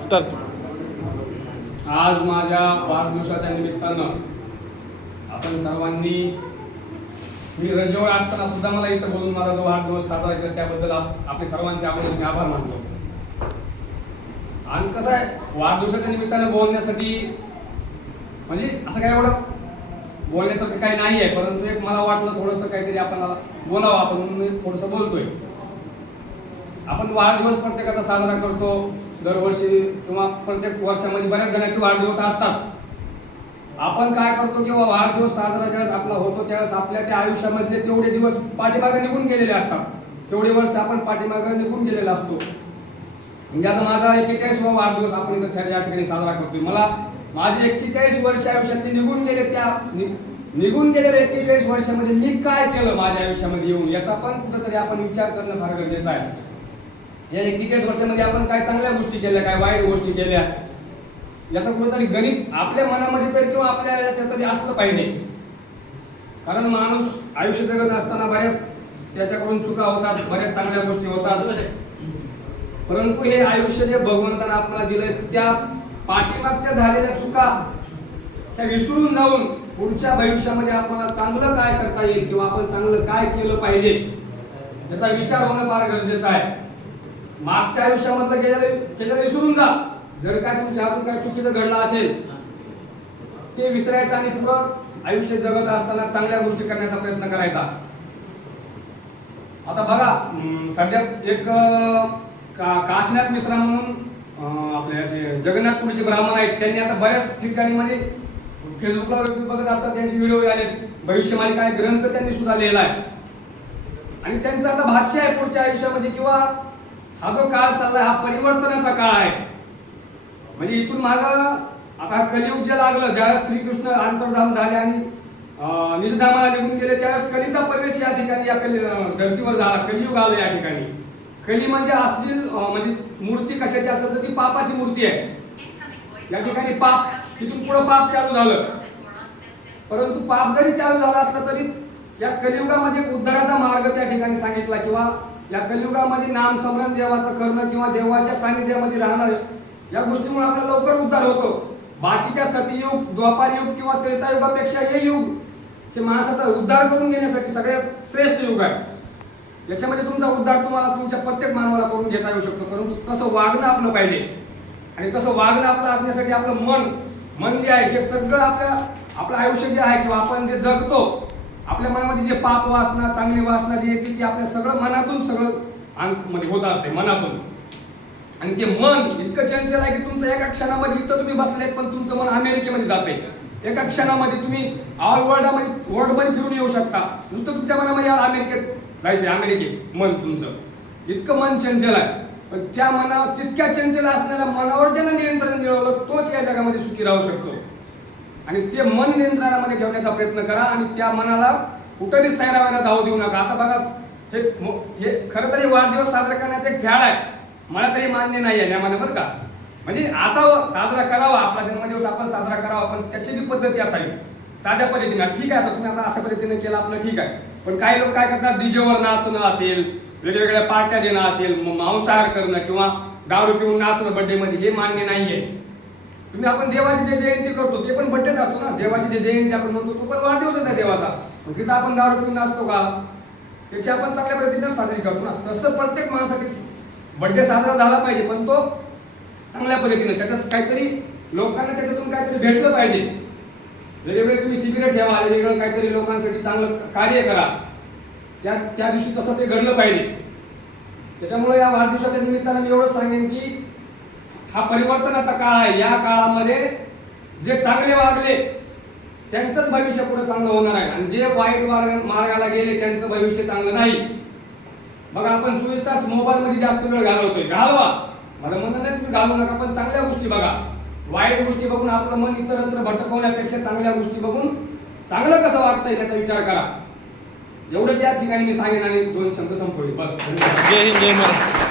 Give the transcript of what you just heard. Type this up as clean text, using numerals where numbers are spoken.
Start. आज माझ्या वाढदिवसाच्या निमित्तानं आपण सर्वांनी, मी रजेवर असताना सुद्धा मला इथं बोलून माझा जो वाढदिवस साजरा केला त्याबद्दल आपले सर्वांचे आपण आभार मानतो. आणि कसं आहे, वाढदिवसाच्या निमित्तानं बोलण्यासाठी म्हणजे असं काय एवढं बोलण्याचं काही नाही आहे, परंतु एक मला वाटलं थोडंसं काहीतरी आपल्याला बोलावं आपण, म्हणून मी थोडंसं बोलतोय. आपण वाढदिवस प्रत्येकाचा साजरा करतो दरवर्षी किंवा प्रत्येक वर्षामध्ये बऱ्याच जणांचे वाढदिवस असतात. आपण काय करतो किंवा वाढदिवस साजरा ज्यावेळेस आपला होतो त्यावेळेस आपल्या त्या आयुष्यामधले तेवढे दिवस पाठीमागे निघून गेलेले असतात, तेवढे वर्ष आपण पाठीमागे निघून गेलेला असतो. म्हणजे आज माझा 41वा वाढदिवस आपण इथं या ठिकाणी साजरा करतोय. मला माझे 41 वर्ष आयुष्यातले निघून गेले, त्या निघून गेलेल्या 41 वर्षामध्ये मी काय केलं माझ्या आयुष्यामध्ये येऊन, याचा पण कुठंतरी आपण विचार करणं फार गरजेचं आहे. या 41 वर्षामध्ये आपण काय चांगल्या गोष्टी केल्या, काय वाईट गोष्टी केल्या, याचं कुठेतरी गणित आपल्या मनामध्ये तरी किंवा आपल्या याच्यात तरी असलं पाहिजे. कारण माणूस आयुष्य जगत असताना बऱ्याच त्याच्याकडून चुका होतात, बऱ्याच चांगल्या गोष्टी होतात, परंतु हे आयुष्य जे भगवंताने आपल्याला दिलंय त्या पाठीमागच्या झालेल्या चुका त्या विसरून जाऊन पुढच्या भविष्यामध्ये आपल्याला चांगलं काय करता येईल किंवा आपण चांगलं काय केलं पाहिजे याचा विचार होणं फार गरजेचं आहे. मागच्या आयुष्यामधलं केलेलं विसरून जा. जर काय तुमच्या हातून काय चुकीचं घडलं असेल ते विसरायचं आणि पुढं आयुष्य जगत असताना चांगल्या गोष्टी करण्याचा प्रयत्न करायचा. आता बघा, सध्या एक काशीनाथ मिश्रा म्हणून आपल्या याचे जगन्नाथपुरीचे ब्राह्मण आहेत, त्यांनी आता बऱ्याच ठिकाणी म्हणजे फेसबुकला बघत असतात त्यांचे व्हिडिओ आले, भविष्यवाणी काय ग्रंथ त्यांनी सुद्धा लिहिला आहे. आणि त्यांचं आता भाष्य आहे पुढच्या आयुष्यामध्ये किंवा हा जो काळ चाललाय हा परिवर्तनाचा काळ आहे. म्हणजे इथून माग आता कलियुग जे लागलं, ज्यावेळेस श्रीकृष्ण अंतर्धाम झाले आणि निजधामाला निघून गेले त्यावेळेस कलीचा प्रवेश या ठिकाणी या धर्तीवर झाला. कलियुग आलं या ठिकाणी. कली म्हणजे असेल म्हणजे मूर्ती कशाची असेल तर ती पापाची मूर्ती आहे. या ठिकाणी पाप, तिथून पुढे पाप चालू झालं. परंतु पाप जरी चालू झाला असला तरी या कलियुगामध्ये उद्धाराचा मार्ग त्या ठिकाणी सांगितला किंवा या कलियुगामध्ये नाम स्मरण देवाचं करणं किंवा देवाच्या सानिध्यामध्ये राहणं या गोष्टीमुळे आपला लवकर उद्धार होतो. बाकीच्या सतयुग, द्वापारयुग किंवा त्रेतायुगापेक्षा हे युग हे माणसाचा उद्धार करून घेण्यासाठी सगळ्यात श्रेष्ठ युग आहे. याच्यामध्ये तुमचा उद्धार तुम्हाला तुमच्या प्रत्येक मानवाला करून घेता येऊ शकतो, परंतु तसं वागणं आपलं पाहिजे. आणि तसं वागणं आपलं असण्यासाठी आपलं मन जे आहे हे सगळं आपलं आयुष्य जे आहे किंवा आपण जे जगतो, आपल्या मनामध्ये जे पाप वासना, चांगली वासना जे येते ती आपल्या सगळं मनातून सगळं म्हणजे होत असते, मनातून. आणि ते मन इतकं चंचल आहे की तुमचं एका क्षणामध्ये इथं तुम्ही बसलेत पण तुमचं मन अमेरिकेमध्ये जाते. एका क्षणामध्ये तुम्ही ऑल वर्ल्डमध्ये फिरून येऊ शकता. नुसतं तुमच्या मनामध्ये अमेरिकेत जायचंय, अमेरिकेत मन तुमचं इतकं मन चंचल आहे. पण त्या मनावर तितक्या चंचल असलेल्या मनावर ज्यानं नियंत्रण मिळवलं तोच या जगामध्ये सुखी राहू शकतो. आणि ते मन नियंत्रणामध्ये ठेवण्याचा प्रयत्न करा आणि त्या मनाला कुठेही सैरावैरा धावू देऊ नका. आता बघा, हे खरं तरी वाढदिवस साजरा करण्याचं एक फॅड आहे, मला तरी मान्य नाही आहे यामध्ये बरं का. म्हणजे असावं, साजरा करावा, आपला जन्मदिवस आपण साजरा करावा, पण त्याची बी पद्धती असावी साध्या पद्धतीने. ठीक आहे, आता तुम्ही आता अशा पद्धतीने केलं आपलं ठीक आहे, पण काही लोक काय करतात, डीजेवर नाचणं असेल, वेगवेगळ्या पार्ट्या देणं असेल, मांसाहार करणं किंवा दारू पिऊन नाचणं बर्थडे मध्ये, हे मान्य नाहीये. तुम्ही आपण देवाची जे जयंती करतो ते पण बड्डेच असतो ना, देवाची जे जयंती आपण म्हणतो तो पण वाढदिवसच आहे देवाचा. मग तिथं आपण दारू पिऊन नाचतो का? त्याची आपण चांगल्या पद्धतीने साजरी करतो ना. तसं प्रत्येक माणसाची बड्डे साजरा झाला पाहिजे, पण तो चांगल्या पद्धतीने, त्याच्यात काहीतरी लोकांना त्याच्यातून काहीतरी भेटलं पाहिजे. वेगवेगळे तुम्ही शिबिरं ठेवा, वेगवेगळं काहीतरी लोकांसाठी चांगलं कार्य करा, त्या दिवशी तसं ते घडलं पाहिजे. त्याच्यामुळे या वाढदिवसाच्या निमित्तानं मी एवढंच सांगेन की हा परिवर्तनाचा काळ आहे. या काळामध्ये जे चांगले वागले त्यांचंच भविष्य पुढे चांगलं होणार आहे आणि जे वाईट मार्गाला गेले त्यांचं भविष्य चांगलं नाही. बघा, आपण 24 तास मोबाईलमध्ये जास्त वेळ घालवतोय, घालवा, मला म्हणणं नाही तुम्ही घालू नका, पण चांगल्या गोष्टी बघा. वाईट गोष्टी बघून आपलं मन इतरत्र भटकवण्यापेक्षा चांगल्या गोष्टी बघून चांगलं कसं वागता येईल याचा विचार करा. एवढंच या ठिकाणी मी सांगेन आणि 2 शब्द संपवले बस. जय हिंद, जय महाराष्ट्र.